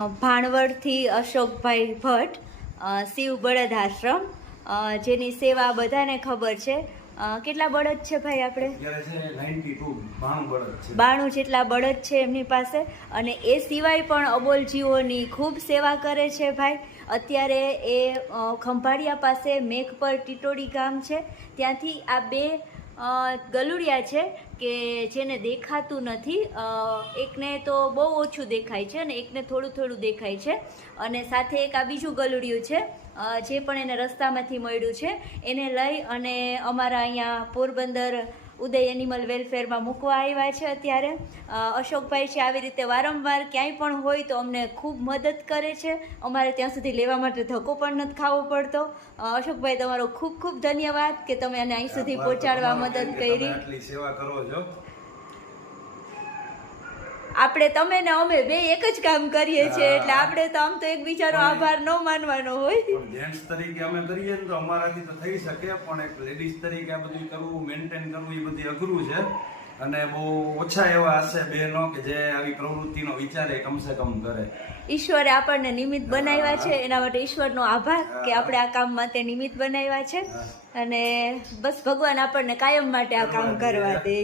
ભાણવડથી અશોકભાઈ ભટ્ટ શિવ બળદ આશ્રમ જેની સેવા બધાને ખબર છે. કેટલા બળદ છે ભાઈ આપણે? 92 જેટલા બળદ છે એમની પાસે, અને એ સિવાય પણ અબોલ જીવોની ખૂબ સેવા કરે છે ભાઈ. અત્યારે એ ખંભાળિયા પાસે મેઘપર ટીટોડી ગામ છે, ત્યાંથી આ બે ગલુડિયા છે કે જેને દેખાતું નથી. એકને તો બહુ ઓછું દેખાય છે અને એકને થોડું થોડું દેખાય છે, અને સાથે એક આ બીજું ગલુડિયું છે જે પણ એને રસ્તામાંથી મળ્યું છે. એને લઈ અને અમારા અહીંયા પોરબંદર ઉદય એનિમલ વેલફેરમાં મૂકવા આવ્યા છે. અત્યારે અશોકભાઈ છે આવી રીતે વારંવાર ક્યાંય પણ હોય તો અમને ખૂબ મદદ કરે છે. અમારે ત્યાં સુધી લેવા માટે ધક્કો પણ નથી ખાવો પડતો. અશોકભાઈ, તમારો ખૂબ ખૂબ ધન્યવાદ કે તમે એને અહીં સુધી પહોંચાડવા મદદ કરી. સેવા કરો છો. આપણે તમે ને અમે બે એક જ કામ કરીએ છીએ, એટલે આપણે તો આમ તો એકબીજાનો આભાર ન માનવાનો હોય. જેન્ટ્સ તરીકે અમે કરીએ ને તો અમારાથી તો થઈ શકે, પણ એક લેડીઝ તરીકે આ બધું કરવું, મેન્ટેન કરવું એ બધી અઘરું છે. અને બહુ ઓછા એવા હશે બહેનો કે જે આવી પ્રવૃત્તિનો વિચારે કમસે કમ કરે. ઈશ્વરે આપણને નિમિત્ત બનાવ્યા છે, એના માટે ઈશ્વરનો આભાર કે આપણે આ કામ માટે નિમિત્ત બનાવ્યા છે. અને બસ ભગવાન આપણને કાયમ માટે આ કામ કરવા દે.